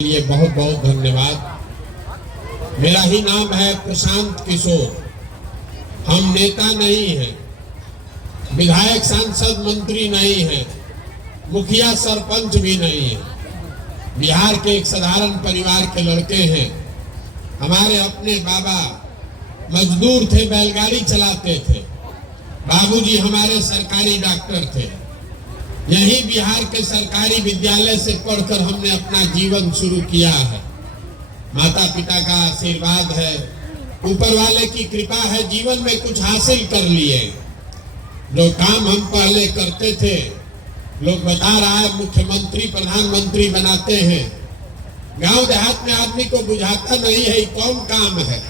लिए बहुत बहुत धन्यवाद। मेरा ही नाम है प्रशांत किशोर। हम नेता नहीं हैं, विधायक सांसद मंत्री नहीं हैं, मुखिया सरपंच भी नहीं हैं। बिहार के एक साधारण परिवार के लड़के हैं। हमारे अपने बाबा मजदूर थे, बैलगाड़ी चलाते थे। बाबूजी हमारे सरकारी डॉक्टर थे। यही बिहार के सरकारी विद्यालय से पढ़कर हमने अपना जीवन शुरू किया है। माता पिता का आशीर्वाद है, ऊपर वाले की कृपा है, जीवन में कुछ हासिल कर लिए। जो काम हम पहले करते थे, लोग बता रहा है मुख्यमंत्री प्रधानमंत्री बनाते हैं। गांव देहात में आदमी को बुझाता नहीं है कौन काम है।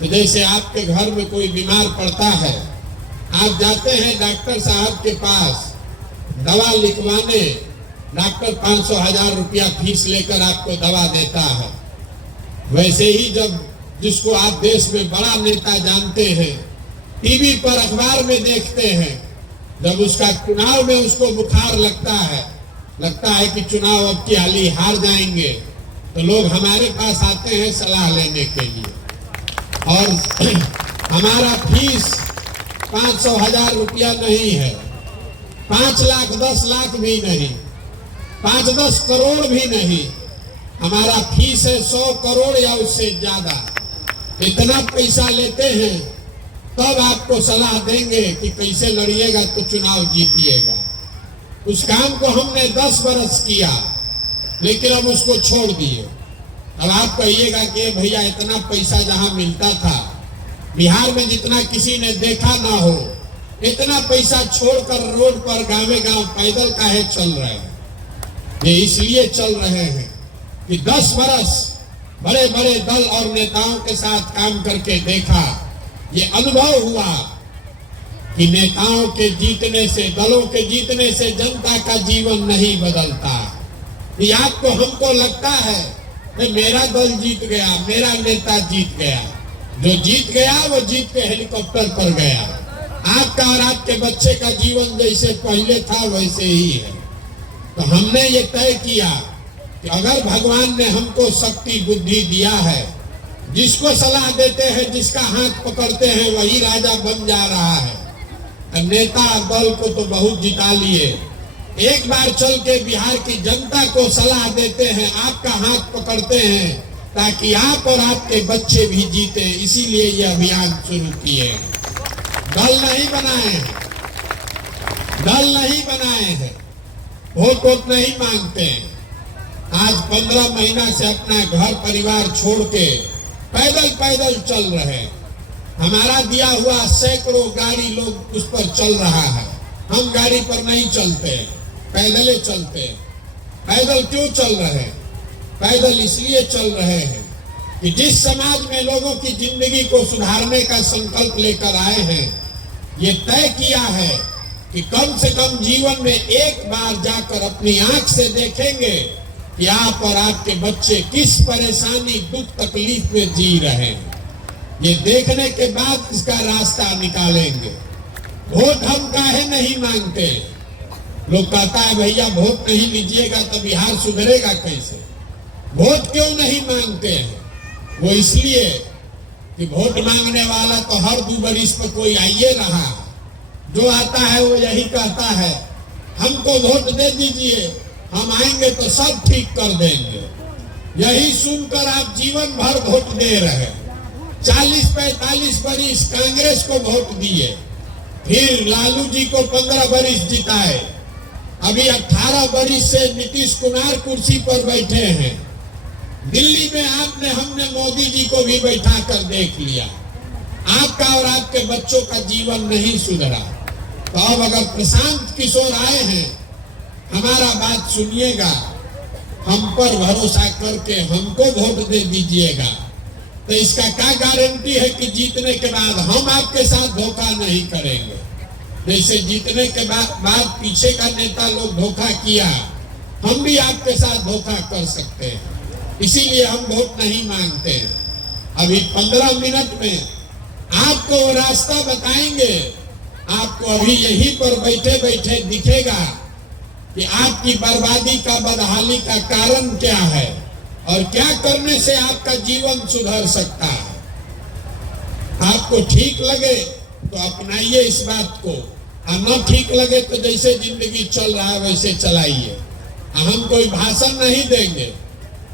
तो जैसे आपके घर में कोई बीमार पड़ता है, आप जाते हैं डॉक्टर साहब के पास दवा लिखवाने, डॉक्टर 500,000 रुपया फीस लेकर आपको दवा देता है। वैसे ही जब जिसको आप देश में बड़ा नेता जानते हैं, टीवी पर अखबार में देखते हैं, जब उसका चुनाव में उसको बुखार लगता है कि चुनाव अब की हाली हार जाएंगे, तो लोग हमारे पास आते हैं सलाह लेने के लिए। और हमारा फीस 500,000 रुपया नहीं है, 5 लाख 10 लाख भी नहीं, 5-10 करोड़ भी नहीं। हमारा फीस है 100 करोड़ या उससे ज्यादा। इतना पैसा लेते हैं तब आपको सलाह देंगे कि कैसे लड़िएगा तो चुनाव जीतिएगा। उस काम को हमने 10 बरस किया, लेकिन अब उसको छोड़ दिए। अब आप कहिएगा कि भैया इतना पैसा जहां मिलता था, बिहार में जितना किसी ने देखा ना हो, इतना पैसा छोड़कर रोड पर गाँव गांव पैदल काहे चल रहे हैं? ये इसलिए चल रहे हैं कि 10 बरस बड़े बड़े दल और नेताओं के साथ काम करके देखा, ये अनुभव हुआ कि नेताओं के जीतने से, दलों के जीतने से जनता का जीवन नहीं बदलता। ये आपको हमको लगता है कि मेरा दल जीत गया, मेरा नेता जीत गया। जो जीत गया वो जीत के हेलीकॉप्टर पर गया। आपका और आपके बच्चे का जीवन जैसे पहले था वैसे ही है। तो हमने ये तय किया कि अगर भगवान ने हमको शक्ति बुद्धि दिया है, जिसको सलाह देते हैं, जिसका हाथ पकड़ते हैं, वही राजा बन जा रहा है। नेता दल को तो बहुत जिता लिए, एक बार चल के बिहार की जनता को सलाह देते हैं, आपका हाथ पकड़ते हैं, ताकि आप और आपके बच्चे भी जीते। इसीलिए ये अभियान शुरू किए। दल नहीं बनाए हैं, दल नहीं बनाए हैं, वोट नहीं मांगते हैं। आज 15 महीना से अपना घर परिवार छोड़ के पैदल पैदल चल रहे हैं। हमारा दिया हुआ सैकड़ों गाड़ी लोग उस पर चल रहा है। हम गाड़ी पर नहीं चलते, पैदल चलते हैं। पैदल क्यों चल रहे हैं? पैदल इसलिए चल रहे हैं कि जिस समाज में लोगों की जिंदगी को सुधारने का संकल्प लेकर आए हैं, ये तय किया है कि कम से कम जीवन में एक बार जाकर अपनी आंख से देखेंगे कि आप और आपके बच्चे किस परेशानी, दुख, तकलीफ में जी रहे हैं। ये देखने के बाद इसका रास्ता निकालेंगे। वोट हम काहे नहीं मांगते? लोग कहता है भैया वोट नहीं लीजिएगा तो बिहार सुधरेगा कैसे? वोट क्यों नहीं मांगते हैं? वो इसलिए कि वोट मांगने वाला तो हर 2 बरिस पर कोई आइए रहा। जो आता है वो यही कहता है हमको वोट दे दीजिए, हम आएंगे तो सब ठीक कर देंगे। यही सुनकर आप जीवन भर वोट दे रहे। 40-45 बरिस कांग्रेस को वोट दिए, फिर लालू जी को 15 बरिस जिताए, अभी 18 बरिस से नीतीश कुमार कुर्सी पर बैठे हैं। दिल्ली में हमने मोदी जी को भी बैठा कर देख लिया। आपका और आपके बच्चों का जीवन नहीं सुधरा। तो अब अगर प्रशांत किशोर आए हैं, हमारा बात सुनिएगा, हम पर भरोसा करके हमको वोट दे दीजिएगा। तो इसका क्या गारंटी है कि जीतने के बाद हम आपके साथ धोखा नहीं करेंगे? जैसे जीतने के बाद पीछे का नेता लोग धोखा किया, हम भी आपके साथ धोखा कर सकते हैं। इसीलिए हम वोट नहीं मांगते हैं। अभी 15 मिनट में आपको वो रास्ता बताएंगे। आपको अभी यहीं पर बैठे बैठे दिखेगा कि आपकी बर्बादी का, बदहाली का कारण क्या है। और क्या करने से आपका जीवन सुधर सकता है। आपको ठीक लगे तो अपनाइए इस बात को, और न ठीक लगे तो जैसे जिंदगी चल रहा है वैसे चलाइए। हम कोई भाषण नहीं देंगे,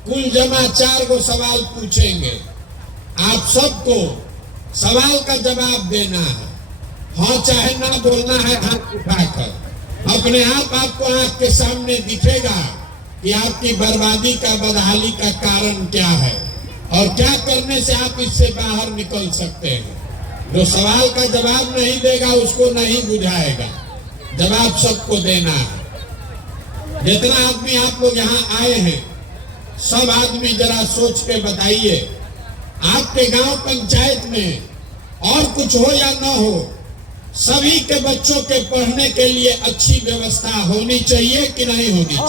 कुल जमा 4 गो सवाल पूछेंगे, आप सबको सवाल का जवाब देना है। हाँ चाहे ना बोलना है हाथ उठाकर। अपने आप आपको आंख के सामने दिखेगा कि आपकी बर्बादी का, बदहाली का कारण क्या है और क्या करने से आप इससे बाहर निकल सकते हैं। जो सवाल का जवाब नहीं देगा उसको नहीं बुझाएगा, जवाब सबको देना है। जितना आदमी आप लोग यहाँ आए हैं, सब आदमी जरा सोच के बताइए, आपके गांव पंचायत में और कुछ हो या न हो, सभी के बच्चों के पढ़ने के लिए अच्छी व्यवस्था होनी चाहिए कि नहीं होनी चाहिए?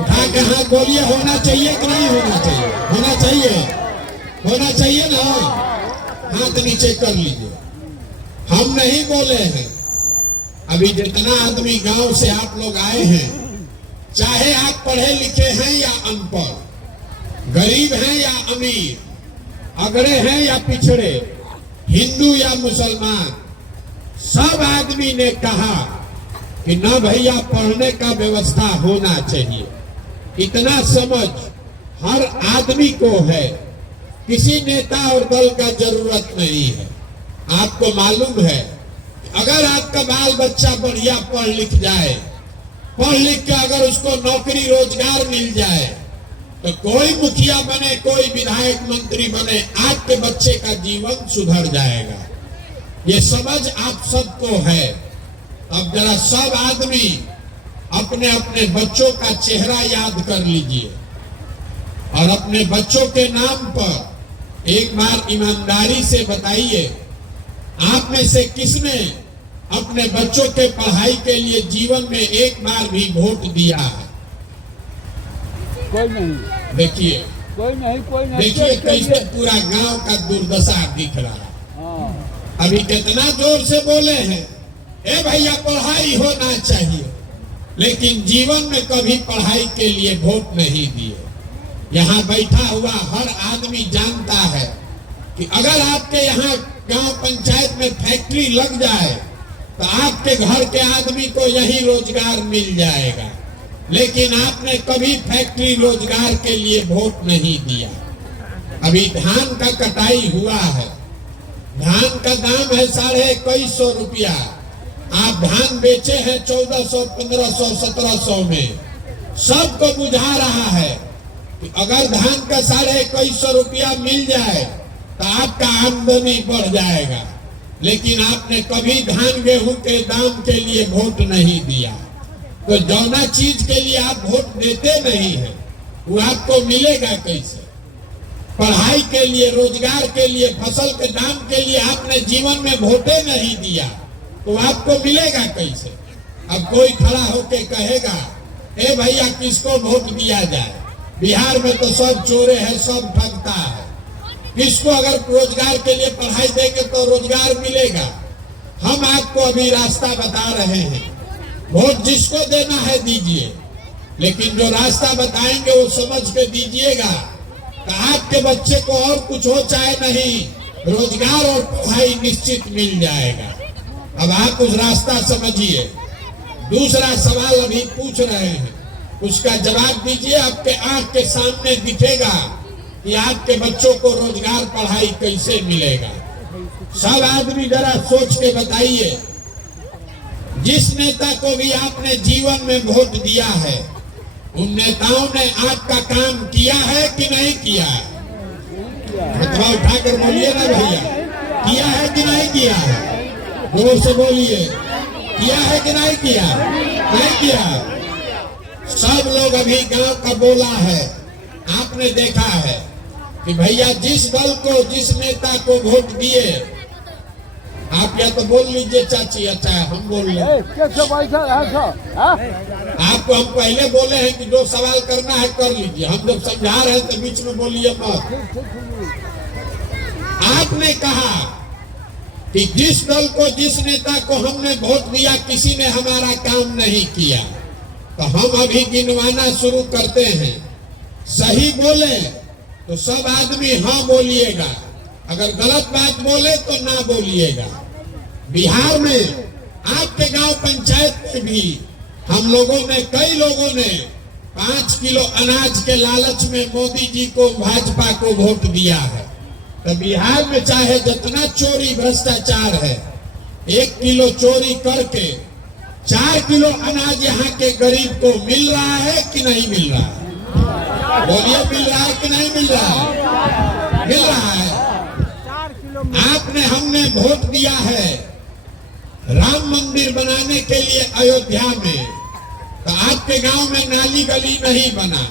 उठा के हाथ बोलिए, होना चाहिए कि नहीं होना चाहिए? होना चाहिए, होना चाहिए ना। हाथ नीचे कर लीजिए। हम नहीं बोले हैं, अभी जितना आदमी गांव से आप लोग आए हैं, चाहे आप पढ़े लिखे हैं या अनपढ़, गरीब हैं या अमीर, अगड़े हैं या पिछड़े, हिंदू या मुसलमान, सब आदमी ने कहा कि न भैया पढ़ने का व्यवस्था होना चाहिए। इतना समझ हर आदमी को है, किसी नेता और दल का जरूरत नहीं है। आपको मालूम है, अगर आपका बाल बच्चा बढ़िया पढ़ लिख जाए, पढ़ लिख के अगर उसको नौकरी रोजगार मिल जाए, तो कोई मुखिया बने, कोई विधायक मंत्री बने, आपके बच्चे का जीवन सुधर जाएगा। ये समझ आप सबको है। अब जरा सब आदमी अपने अपने बच्चों का चेहरा याद कर लीजिए और अपने बच्चों के नाम पर एक बार ईमानदारी से बताइए, आप में से किसने अपने बच्चों के पढ़ाई के लिए जीवन में एक बार भी वोट दिया है? कोई नहीं। देखिए, कोई नहीं। देखिए कैसे पूरा गांव का दुर्दशा दिख रहा है। अभी कितना जोर से बोले हैं, ए भैया पढ़ाई होना चाहिए, लेकिन जीवन में कभी पढ़ाई के लिए वोट नहीं दिए। यहाँ बैठा हुआ हर आदमी जानता है कि अगर आपके यहाँ गांव पंचायत में फैक्ट्री लग जाए तो आपके घर के आदमी को यही रोजगार मिल जाएगा, लेकिन आपने कभी फैक्ट्री रोजगार के लिए वोट नहीं दिया। अभी धान का कटाई हुआ है, धान का दाम है 2150 रुपया, आप धान बेचे हैं 1400, 1500, 1700 में। सबको बुझा रहा है कि अगर धान का 2150 रुपया मिल जाए तो आपका आमदनी बढ़ जाएगा, लेकिन आपने कभी धान गेहूं के दाम के लिए वोट नहीं दिया। तो जौना चीज के लिए आप वोट देते नहीं है वो आपको मिलेगा कैसे? पढ़ाई के लिए, रोजगार के लिए, फसल के दाम के लिए आपने जीवन में वोटे नहीं दिया तो आपको मिलेगा कैसे? अब कोई खड़ा होके कहेगा, ए भैया किसको वोट दिया जाए, बिहार में तो सब चोरे हैं, सब ठगता है, किसको अगर रोजगार के लिए पढ़ाई देंगे तो रोजगार मिलेगा? हम आपको अभी रास्ता बता रहे हैं, वोट जिसको देना है दीजिए, लेकिन जो रास्ता बताएंगे वो समझ के दीजिएगा तो आपके बच्चे को और कुछ हो चाहे नहीं, रोजगार और पढ़ाई निश्चित मिल जाएगा। अब आप उस रास्ता समझिए। दूसरा सवाल अभी पूछ रहे हैं, उसका जवाब दीजिए। आपके आंख के सामने दिखेगा कि आपके बच्चों को रोजगार, पढ़ाई कैसे मिलेगा। सब आदमी जरा सोच के बताइए, जिस नेता को भी आपने जीवन में वोट दिया है, उन नेताओं ने आपका काम किया है कि नहीं किया है? हाथ उठाकर बोलिए ना भैया, किया है कि नहीं किया है? जोर से बोलिए, किया है कि नहीं किया? नहीं किया। सब लोग अभी गांव का बोला है, आपने देखा है कि भैया जिस दल को, जिस नेता को वोट दिए, आप या तो बोल लीजिए चाची, अच्छा हम बोल लें। आपको हम पहले बोले हैं कि जो सवाल करना है कर लीजिए, हम जब समझा रहे हैं तो बीच में बोलिए मत। आपने कहा कि जिस दल को, जिस नेता को हमने वोट दिया, किसी ने हमारा काम नहीं किया, तो हम अभी गिनवाना शुरू करते हैं। सही बोले तो सब आदमी हाँ बोलिएगा, अगर गलत बात बोले तो ना बोलिएगा। बिहार में आपके गांव पंचायत में भी हम लोगों ने, कई लोगों ने 5 किलो अनाज के लालच में मोदी जी को, भाजपा को वोट दिया है। तो बिहार में चाहे जितना चोरी भ्रष्टाचार है, 1 किलो चोरी करके 4 किलो अनाज यहाँ के गरीब को मिल रहा है कि नहीं मिल रहा है? बोलिए, मिल रहा है कि नहीं मिल रहा है? मिल रहा है। आपने, हमने वोट दिया है राम मंदिर बनाने के लिए अयोध्या में, तो आपके गांव में नाली गली नहीं बना,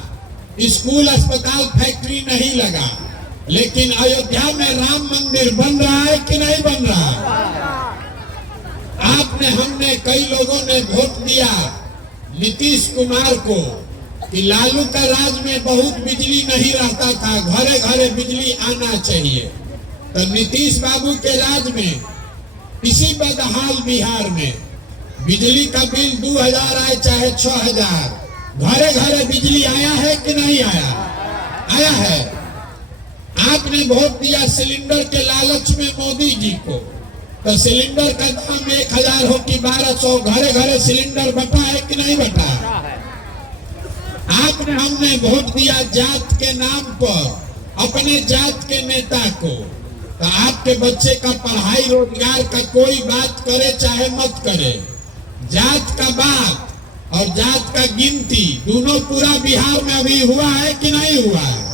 स्कूल अस्पताल फैक्ट्री नहीं लगा, लेकिन अयोध्या में राम मंदिर बन रहा है कि नहीं बन रहा? आपने, हमने, कई लोगों ने वोट दिया नीतीश कुमार को कि लालू का राज में बहुत बिजली नहीं रहता था, घरे घरे बिजली आना चाहिए। तो नीतीश बाबू के राज में इसी बदहाल बिहार में बिजली का बिल 2000 आए चाहे 6000, घरे घरे बिजली आया है कि नहीं आया? आया है। आपने वोट दिया सिलेंडर के लालच में मोदी जी को, तो सिलेंडर का दाम 1000 हो कि 1200, घरे घरे सिलेंडर बटा है कि नहीं बटा? आपने, हमने वोट दिया जात के नाम पर अपने जात के नेता को, तो आपके बच्चे का पढ़ाई रोजगार का कोई बात करे चाहे मत करे, जात का बात और जात का गिनती दोनों पूरा बिहार में अभी हुआ है कि नहीं हुआ है?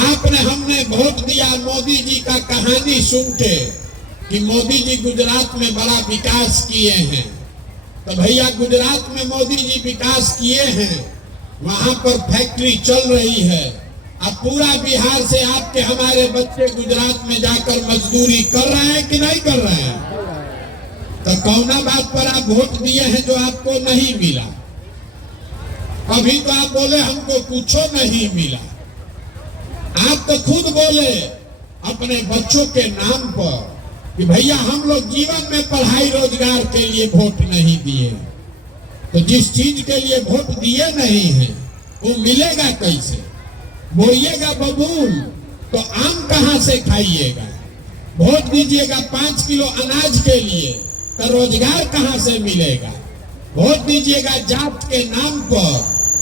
आपने, हमने वोट दिया मोदी जी का कहानी सुन के कि मोदी जी गुजरात में बड़ा विकास किए हैं। तो भैया, गुजरात में मोदी जी विकास किए हैं, वहां पर फैक्ट्री चल रही है। अब पूरा बिहार से आपके, हमारे बच्चे गुजरात में जाकर मजदूरी कर रहे हैं कि नहीं कर रहे हैं? तो कौना बात पर आप वोट दिए हैं जो आपको नहीं मिला? अभी तो आप बोले हमको कुछ नहीं मिला। आप तो खुद बोले अपने बच्चों के नाम पर कि भैया हम लोग जीवन में पढ़ाई रोजगार के लिए वोट नहीं दिए। तो जिस चीज के लिए वोट दिए नहीं है वो मिलेगा कैसे? बोइएगा बबूल तो आम कहां से खाइएगा? वोट दीजिएगा 5 किलो अनाज के लिए, तो रोजगार कहां से मिलेगा? वोट दीजिएगा जात के नाम पर,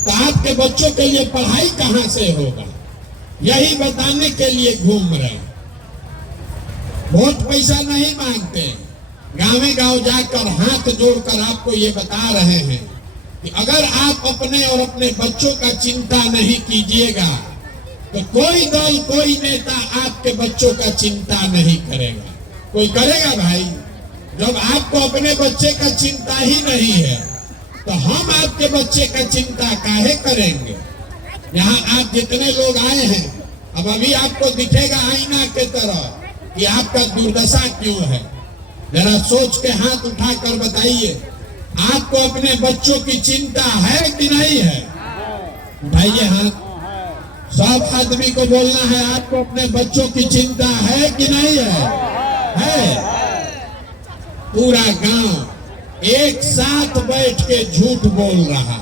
तो आपके बच्चों के लिए पढ़ाई कहां से होगा? यही बताने के लिए घूम रहे। वोट पैसा नहीं मांगते, गांवे गांव जाकर हाथ जोड़कर आपको ये बता रहे हैं कि अगर आप अपने और अपने बच्चों का चिंता नहीं कीजिएगा तो कोई दल, कोई नेता आपके बच्चों का चिंता नहीं करेगा। कोई करेगा भाई? जब आपको अपने बच्चे का चिंता ही नहीं है तो हम आपके बच्चे का चिंता काहे करेंगे? यहाँ आप जितने लोग आए हैं, अब अभी आपको दिखेगा आईना के तरह कि आपका दुर्दशा क्यों है। जरा सोच के हाथ उठाकर बताइए, आपको अपने बच्चों की चिंता है कि नहीं है? उठाइए हाथ। सब आदमी को बोलना है, आपको अपने बच्चों की चिंता है कि नहीं है? है। पूरा गांव एक साथ बैठ के झूठ बोल रहा,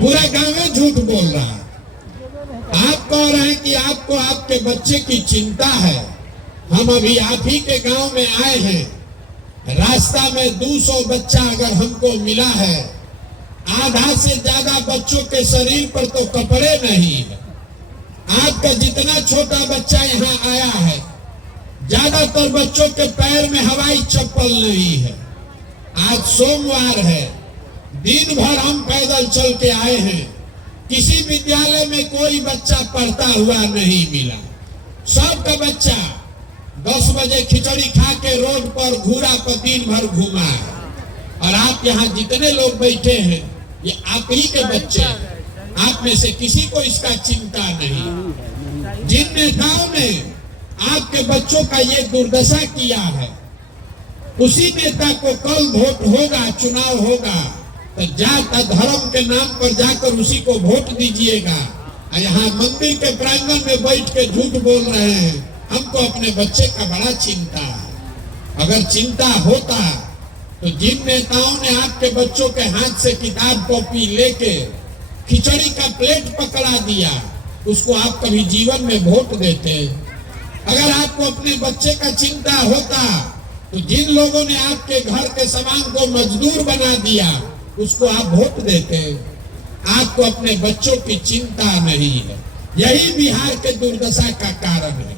पूरा गांव में झूठ बोल रहा। आप कह रहे हैं कि आपको आपके बच्चे की चिंता है। हम अभी आप ही के गांव में आए हैं, रास्ता में 200 बच्चा अगर हमको मिला है, आधा से ज्यादा बच्चों के शरीर पर तो कपड़े नहीं है। आपका जितना छोटा बच्चा यहाँ आया है, ज्यादातर बच्चों के पैर में हवाई चप्पल नहीं है। आज सोमवार है, दिन भर हम पैदल चल के आए हैं, किसी विद्यालय में कोई बच्चा पढ़ता हुआ नहीं मिला। सबका बच्चा 10 बजे खिचड़ी खा के रोड पर घूरा पर दिन भर घूमा है। और आप यहाँ जितने लोग बैठे हैं, ये आप ही के बच्चे हैं। आप में से किसी को इसका चिंता नहीं। जिन नेताओं ने आपके बच्चों का ये दुर्दशा किया है, उसी नेता को कल वोट होगा, चुनाव होगा, तो जात धर्म के नाम पर जाकर उसी को वोट दीजिएगा। यहाँ मंदिर के प्रांगण में बैठ के झूठ बोल रहे हैं, हमको अपने बच्चे का बड़ा चिंता है। अगर चिंता होता तो जिन नेताओं ने आपके बच्चों के हाथ से किताब कॉपी लेके खिचड़ी का प्लेट पकड़ा दिया, उसको आप कभी जीवन में वोट देते? अगर आपको अपने बच्चे का चिंता होता तो जिन लोगों ने आपके घर के सामान को मजदूर बना दिया उसको आप वोट देते? आपको अपने बच्चों की चिंता नहीं है। यही बिहार के दुर्दशा का कारण है।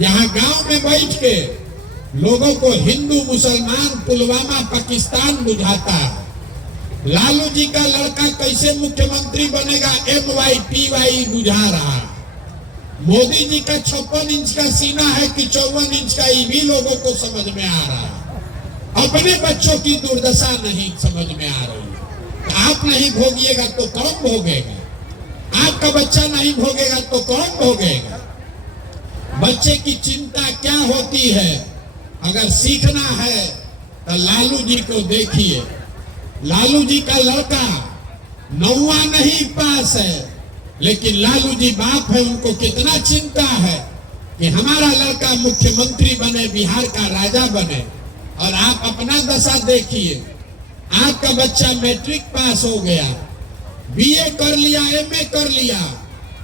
यहाँ गांव में बैठ के लोगों को हिंदू मुसलमान पुलवामा पाकिस्तान बुझाता है। लालू जी का लड़का कैसे मुख्यमंत्री बनेगा MYPY बुझा रहा है। मोदी जी का 56 इंच का सीना है कि 54 इंच का, ये भी लोगों को समझ में आ रहा है। अपने बच्चों की दुर्दशा नहीं समझ में आ रही है। आप नहीं भोगिएगा तो कौन भोगेगा? आपका बच्चा नहीं भोगेगा तो कौन भोगेगा? बच्चे की चिंता क्या होती है? अगर सीखना है तो लालू जी को देखिए। लालू जी का लड़का 9वां नहीं पास है, लेकिन लालू जी बाप है, उनको कितना चिंता है कि हमारा लड़का मुख्यमंत्री बने, बिहार का राजा बने। और आप अपना दशा देखिए। आपका बच्चा मैट्रिक पास हो गया, BA कर लिया, MA कर लिया,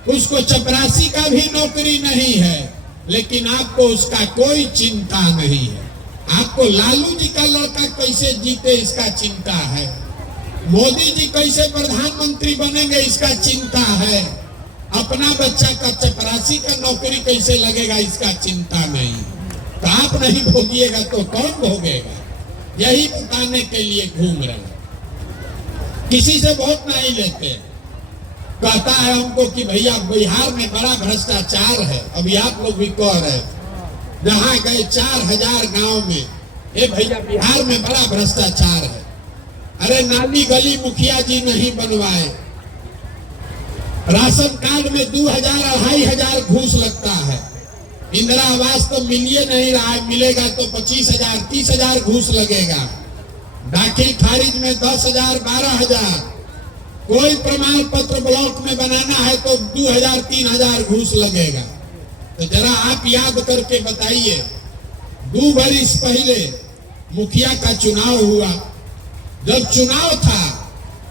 उसको चपरासी का भी नौकरी नहीं है, लेकिन आपको उसका कोई चिंता नहीं है। आपको लालू जी का लड़का कैसे जीते इसका चिंता है। मोदी जी कैसे प्रधानमंत्री बनेंगे इसका चिंता है। अपना बच्चा का चपरासी का नौकरी कैसे लगेगा इसका चिंता नहीं। तो आप नहीं भोगिएगा तो कौन भोगेगा? यही बताने के लिए घूम रहे हैं। किसी से वोट नहीं लेते। कहता है हमको कि भैया बिहार में बड़ा भ्रष्टाचार है। अभी आप लोग भी कह रहे हैं, जहां गए 4000 गांव में, ए भैया बिहार में बड़ा भ्रष्टाचार है। अरे नाली गली मुखिया जी नहीं बनवाए, राशन कार्ड में 2000-2500 घूस लगता है, इंदिरा आवास तो मिलिए नहीं रहा है, मिलेगा तो 25,000-30,000 घूस लगेगा, दाखिल खारिज में 10,000-12,000, कोई प्रमाण पत्र ब्लॉक में बनाना है तो 2,000-3,000 घूस लगेगा। तो जरा आप याद करके बताइए, 2 बरिस पहले मुखिया का चुनाव हुआ। जब चुनाव था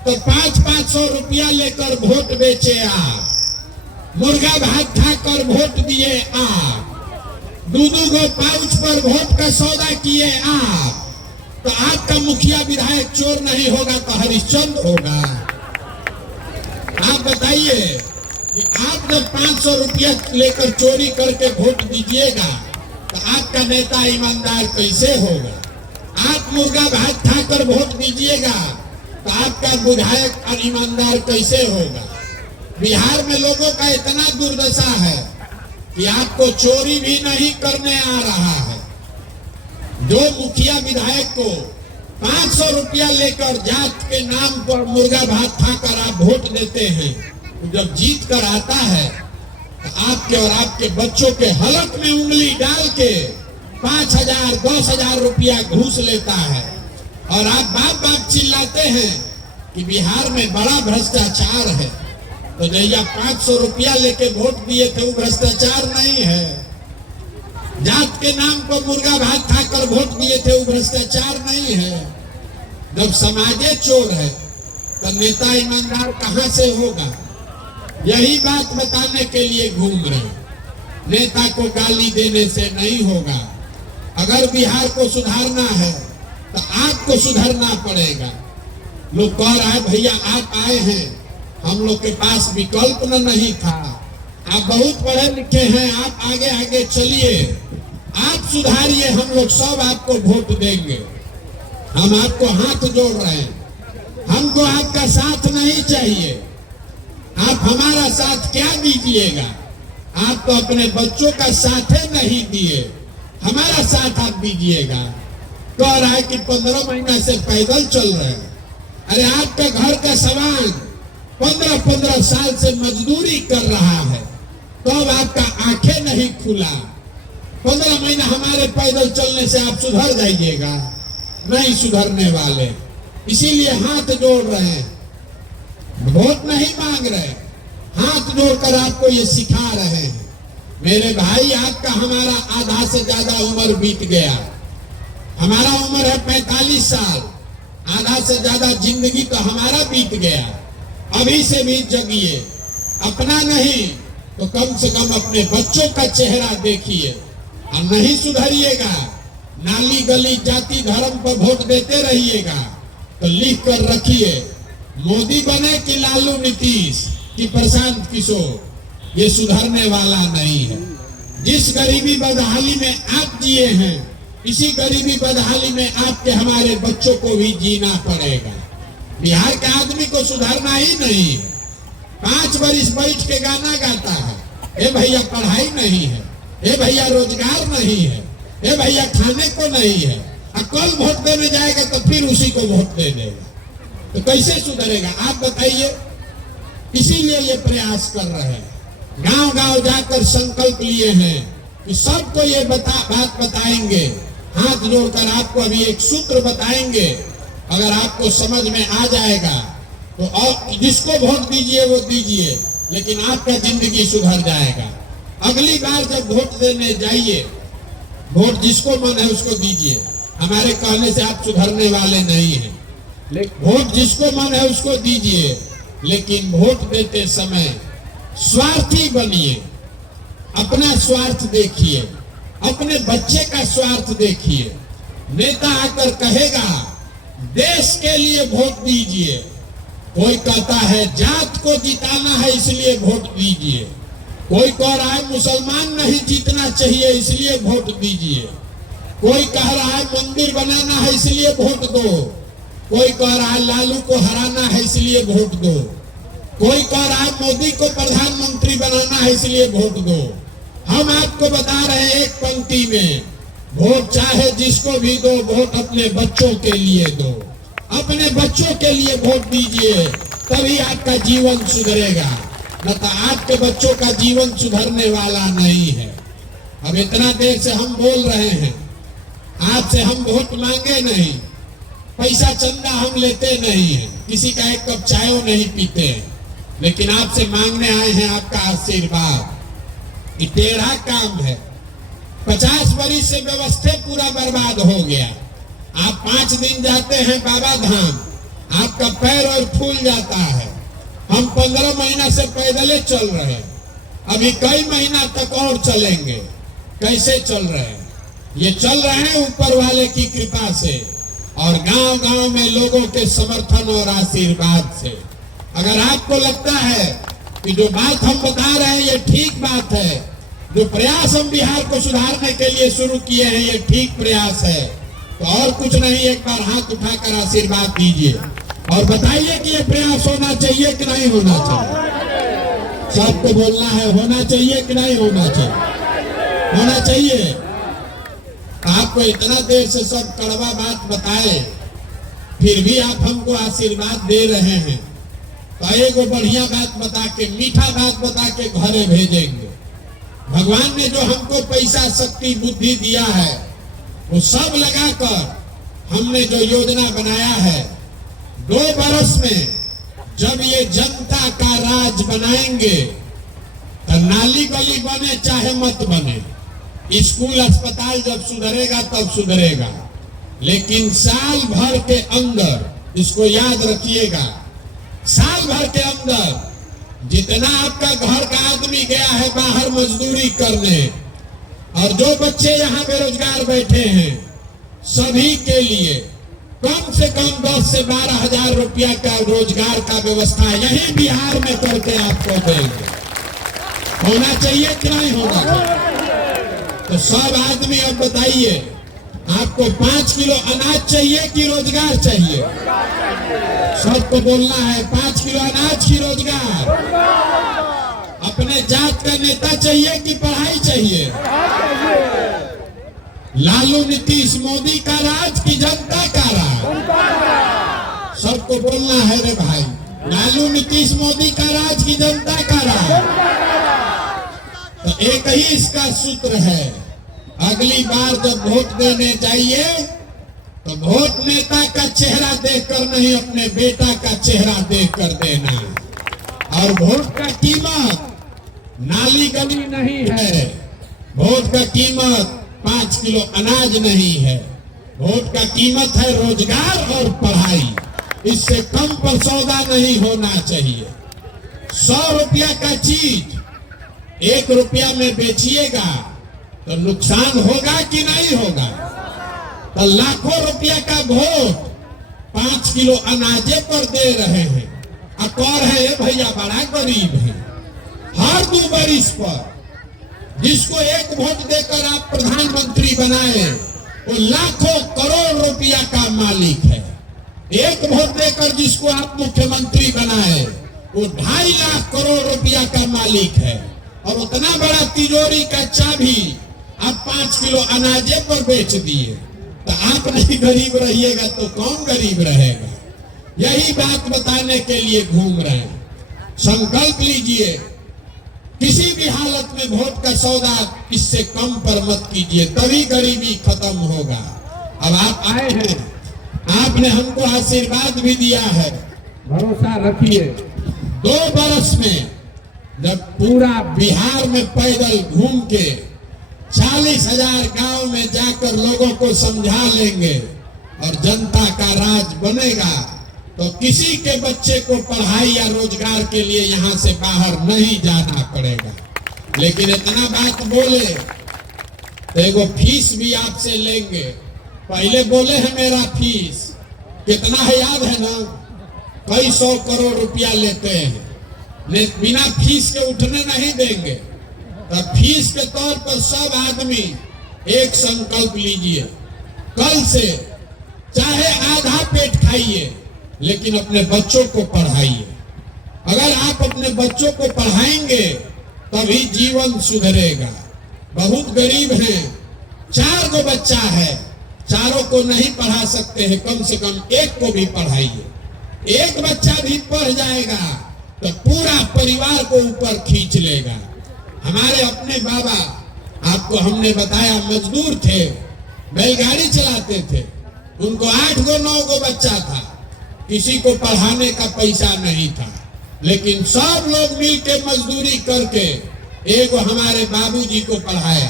तो 500-500 रुपया लेकर वोट बेचे आप, मुर्गा भात खाकर वोट दिए आप, 2-2 गो पाउच पर वोट का सौदा किए आप। तो आपका मुखिया विधायक चोर नहीं होगा तो हरिश्चंद्र होगा? आप बताइए कि आप जब 500 रुपया लेकर चोरी करके वोट दीजिएगा तो आपका नेता ईमानदार कैसे होगा? आप मुर्गा भात खाकर वोट दीजिएगा तो आपका विधायक ईमानदार कैसे होगा? बिहार में लोगों का इतना दुर्दशा है कि आपको चोरी भी नहीं करने आ रहा है। जो मुखिया विधायक को 500 रुपया लेकर जात के नाम पर मुर्गा भात खाकर आप वोट देते हैं, तो जब जीत कर आता है तो आपके और आपके बच्चों के हलक में उंगली डाल के 5,000-10,000 रुपया घूस लेता है। और आप बाप बाप चिल्लाते हैं कि बिहार में बड़ा भ्रष्टाचार है। तो जैया 500 रुपया लेके वोट दिए थे वो भ्रष्टाचार नहीं है। जात के नाम पर मुर्गा भात खाकर वोट दिए थे वो भ्रष्टाचार नहीं है। जब समाजे चोर है तो नेता ईमानदार कहां से होगा? यही बात बताने के लिए घूम रहे हैं। नेता को गाली देने से नहीं होगा। अगर बिहार को सुधारना है तो आपको सुधरना पड़ेगा। लोग कह रहा है भैया आप आए हैं, हम लोग के पास विकल्प नहीं था। आप बहुत पढ़े लिखे हैं, आप आगे आगे चलिए, आप सुधारिए, हम लोग सब आपको वोट देंगे। हम आपको हाथ जोड़ रहे हैं। हमको आपका साथ नहीं चाहिए। आप हमारा साथ क्या दीजिएगा? आप तो अपने बच्चों का साथ नहीं दिए, हमारा साथ आप दीजिएगा। कह रहा है कि 15 महीना से पैदल चल रहे हैं। अरे आपका घर का सामान 15-15 साल से मजदूरी कर रहा है, तो अब आपका आंखें नहीं खुला। 15 महीना हमारे पैदल चलने से आप सुधर जाइएगा? नहीं सुधरने वाले। इसीलिए हाथ जोड़ रहे हैं, वोट नहीं मांग रहे, हाथ जोड़कर आपको ये सिखा रहे हैं। मेरे भाई, आपका हमारा आधा से ज्यादा उम्र बीत गया। हमारा उम्र है 45 साल, आधा से ज्यादा जिंदगी तो हमारा बीत गया। अभी से भी जगिए, अपना नहीं तो कम से कम अपने बच्चों का चेहरा देखिए। और नहीं सुधरिएगा, नाली गली जाति धर्म पर वोट देते रहिएगा तो लिख कर रखिए, मोदी बने कि लालू नीतीश कि प्रशांत किशोर, ये सुधरने वाला नहीं है। जिस गरीबी बदहाली में आप जिए हैं, इसी गरीबी बदहाली में आपके हमारे बच्चों को भी जीना पड़ेगा। बिहार के आदमी को सुधरना ही नहीं है। 5 वर्ष बैठ के गाना गाता है, ए भैया पढ़ाई नहीं है, ए भैया रोजगार नहीं है, ए भैया खाने को नहीं है। और कल वोट देने जाएगा तो फिर उसी को वोट दे देगा, तो कैसे सुधरेगा आप बताइए। इसीलिए ये प्रयास कर रहे हैं, गांव गांव जाकर संकल्प लिए हैं कि सबको ये बात बताएंगे। हाथ जोड़कर आपको अभी एक सूत्र बताएंगे, अगर आपको समझ में आ जाएगा तो और जिसको वोट दीजिए वो दीजिए, लेकिन आपका जिंदगी सुधर जाएगा। अगली बार जब वोट देने जाइए, वोट जिसको मन है उसको दीजिए, हमारे कहने से आप सुधरने वाले नहीं हैं। वोट जिसको मन है उसको दीजिए, लेकिन वोट देते समय स्वार्थी बनिए, अपना स्वार्थ देखिए, अपने बच्चे का स्वार्थ देखिए। नेता आकर कहेगा देश के लिए वोट दीजिए, कोई कहता है जात को जिताना है इसलिए वोट दीजिए, कोई कह रहा है मुसलमान नहीं जीतना चाहिए इसलिए वोट दीजिए, कोई कह रहा है मंदिर बनाना है इसलिए वोट दो, कोई कह रहा है लालू को हराना है इसलिए वोट दो, कोई कह रहा है मोदी को प्रधानमंत्री बनाना है इसलिए वोट दो। हम आपको बता रहे हैं एक पंक्ति में, वोट चाहे जिसको भी दो, वोट अपने बच्चों के लिए दो। अपने बच्चों के लिए वोट दीजिए, तभी आपका जीवन सुधरेगा, न तो आपके बच्चों का जीवन सुधरने वाला नहीं है। अब इतना देर से हम बोल रहे हैं, आपसे हम वोट मांगे नहीं, पैसा चंदा हम लेते नहीं है, किसी का एक कप चाय नहीं पीते हैं, लेकिन आपसे मांगने आए हैं आपका आशीर्वाद। ये टेढ़ा काम है, 50 वर्ष से व्यवस्था पूरा बर्बाद हो गया। आप 5 दिन जाते हैं बाबा धाम, आपका पैर और फूल जाता है। हम 15 महीना से पैदल चल रहे हैं, अभी कई महीना तक और चलेंगे। कैसे चल रहे हैं? ये चल रहे हैं ऊपर वाले की कृपा से और गांव गांव में लोगों के समर्थन और आशीर्वाद से। अगर आपको लगता है कि जो बात हम बता रहे हैं ये ठीक बात है, जो प्रयास हम बिहार को सुधारने के लिए शुरू किए हैं ये ठीक प्रयास है, तो और कुछ नहीं, एक बार हाथ उठाकर आशीर्वाद दीजिए और बताइए कि ये प्रयास होना चाहिए कि नहीं होना चाहिए। सबको बोलना है, होना चाहिए कि नहीं होना चाहिए? होना चाहिए। आपको इतना देर से सब कड़वा बात बताए, फिर भी आप हमको आशीर्वाद दे रहे हैं, तो एक बढ़िया बात बता के, मीठा बात बता के घरे भेजेंगे। भगवान ने जो हमको पैसा शक्ति बुद्धि दिया है वो सब लगाकर हमने जो योजना बनाया है, 2 बरस में जब ये जनता का राज बनाएंगे तो नाली गली बने चाहे मत बने, स्कूल अस्पताल जब सुधरेगा तब सुधरेगा, लेकिन साल भर के अंदर, इसको याद रखिएगा, साल भर के अंदर जितना आपका घर का आदमी गया है बाहर मजदूरी करने और जो बच्चे यहाँ बेरोजगार बैठे हैं, सभी के लिए कम से कम 10 से 12 हजार रुपया का रोजगार का व्यवस्था यही बिहार में करके आपको देंगे। होना चाहिए कि नहीं होना चाहिए? तो सब आदमी अब बताइए, आपको 5 किलो अनाज चाहिए कि रोजगार चाहिए? सबको बोलना है, 5 किलो अनाज की रोजगार। अपने जात का नेता चाहिए कि पढ़ाई चाहिए? लालू नीतीश मोदी का राज की जनता का राज? सबको बोलना है रे भाई, लालू नीतीश मोदी का राज की जनता का राज। तो एक ही इसका सूत्र है, अगली बार जब वोट देने जाइए तो वोट नेता का चेहरा देखकर नहीं, अपने बेटा का चेहरा देखकर देना। और वोट का कीमत नाली गली नहीं है, वोट का कीमत 5 किलो अनाज नहीं है, वोट का कीमत है रोजगार और पढ़ाई। इससे कम पर सौदा नहीं होना चाहिए। 100 रुपया का चीज 1 रुपया में बेचिएगा तो नुकसान होगा कि नहीं होगा? तो लाखों रुपया का वोट 5 किलो अनाजे पर दे रहे हैं। अब कौन है ये भैया? बड़ा गरीब है। हर 2 बरिस पर जिसको 1 वोट देकर आप प्रधानमंत्री बनाए वो लाखों करोड़ रुपया का मालिक है। 1 वोट देकर जिसको आप मुख्यमंत्री बनाए वो 2.5 लाख करोड़ रुपया का मालिक है। और उतना बड़ा तिजोरी का चाबी आप 5 किलो अनाजे पर बेच दिए। तो आप नहीं गरीब रहिएगा तो कौन गरीब रहेगा? यही बात बताने के लिए घूम रहे हैं। संकल्प लीजिए, किसी भी हालत में वोट का सौदा इससे कम पर मत कीजिए, तभी गरीबी खत्म होगा। अब आप आए हैं, आपने हमको आशीर्वाद भी दिया है, भरोसा रखिए 2 बरस में जब पूरा बिहार में पैदल घूम के 40,000 गांव में जाकर लोगों को समझा लेंगे और जनता का राज बनेगा तो किसी के बच्चे को पढ़ाई या रोजगार के लिए यहाँ से बाहर नहीं जाना पड़ेगा। लेकिन इतना बात बोले तो एगो फीस भी आपसे लेंगे। पहले बोले हैं मेरा फीस कितना है याद है ना? कई 100 करोड़ रुपया लेते हैं, बिना फीस के उठने नहीं देंगे। तब फीस के तौर पर सब आदमी एक संकल्प लीजिए, कल से चाहे आधा पेट खाइए लेकिन अपने बच्चों को पढ़ाइए। अगर आप अपने बच्चों को पढ़ाएंगे तभी जीवन सुधरेगा। बहुत गरीब हैं, 4 गो बच्चा है, चारों को नहीं पढ़ा सकते हैं, कम से कम 1 को भी पढ़ाइए। 1 बच्चा भी पढ़ जाएगा तो पूरा परिवार को ऊपर खींच लेगा। हमारे अपने बाबा, आपको हमने बताया, मजदूर थे, बैलगाड़ी चलाते थे, उनको 8 गो 9 गो बच्चा था, किसी को पढ़ाने का पैसा नहीं था, लेकिन सब लोग मिलके मजदूरी करके एक हमारे बाबूजी को पढ़ाया।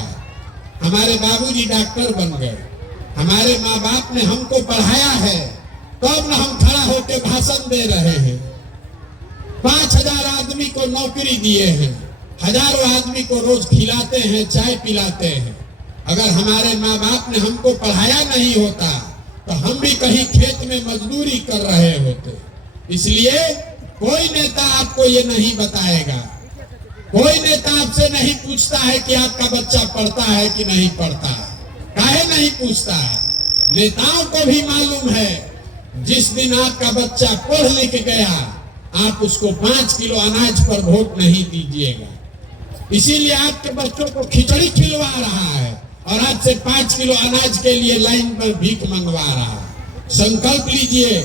हमारे बाबूजी डॉक्टर बन गए। हमारे माँ बाप ने हमको पढ़ाया है, तब न हम खड़ा होकर भाषण दे रहे हैं। 5,000 आदमी को नौकरी दिए हैं, हजारों आदमी को रोज खिलाते हैं, चाय पिलाते हैं। अगर हमारे माँ बाप ने हमको पढ़ाया नहीं होता तो हम भी कहीं खेत में मजदूरी कर रहे होते। इसलिए कोई नेता आपको ये नहीं बताएगा, कोई नेता आपसे नहीं पूछता है कि आपका बच्चा पढ़ता है कि नहीं पढ़ता। काहे नहीं पूछता है? नेताओं को भी मालूम है जिस दिन आपका बच्चा पढ़ लिख गया आप उसको 5 किलो अनाज पर वोट नहीं दीजिएगा। इसीलिए आपके बच्चों को खिचड़ी खिलवा रहा है और आज से 5 किलो अनाज के लिए लाइन पर भीख मंगवा रहा है। संकल्प लीजिए,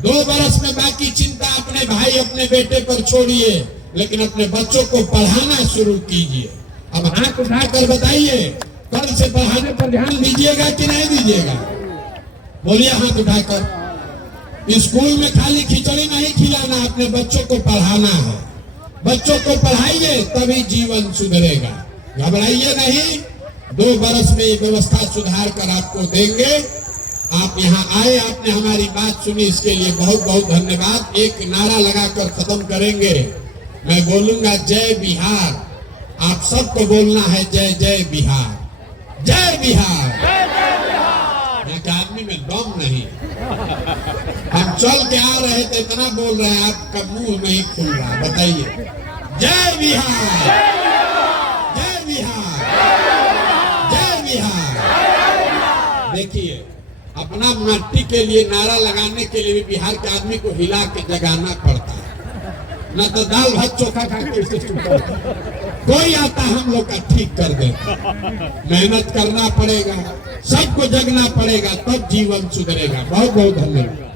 2 बरस में बाकी चिंता अपने भाई अपने बेटे पर छोड़िए, लेकिन अपने बच्चों को पढ़ाना शुरू कीजिए। अब हाथ उठाकर बताइए, कल से पढ़ाने पर ध्यान दीजिएगा कि नहीं दीजिएगा? बोलिए हाथ उठाकर। स्कूल में खाली खिचड़ी नहीं खिलाना, अपने बच्चों को पढ़ाना है। बच्चों को पढ़ाइए तभी जीवन सुधरेगा। घबराइए नहीं, 2 बरस में ये व्यवस्था सुधार कर आपको देंगे। आप यहाँ आए, आपने हमारी बात सुनी, इसके लिए बहुत बहुत धन्यवाद। एक नारा लगाकर खत्म करेंगे। मैं बोलूंगा जय बिहार, आप सबको बोलना है जय जय बिहार, जय बिहार। यहाँ के आदमी में दम नहीं, हम चल के आ रहे थे इतना बोल रहे हैं, आपका मुंह नहीं खुल रहा। बताइए जय बिहार, जय बिहार, जय बिहार। देखिए, अपना मट्टी के लिए नारा लगाने के लिए भी बिहार के आदमी को हिला के जगाना पड़ता है, न तो दाल भात चोखा खा के कोई आता हम लोग का ठीक कर दे। मेहनत करना पड़ेगा, सबको जगना पड़ेगा, तब जीवन सुधरेगा। बहुत बहुत धन्यवाद।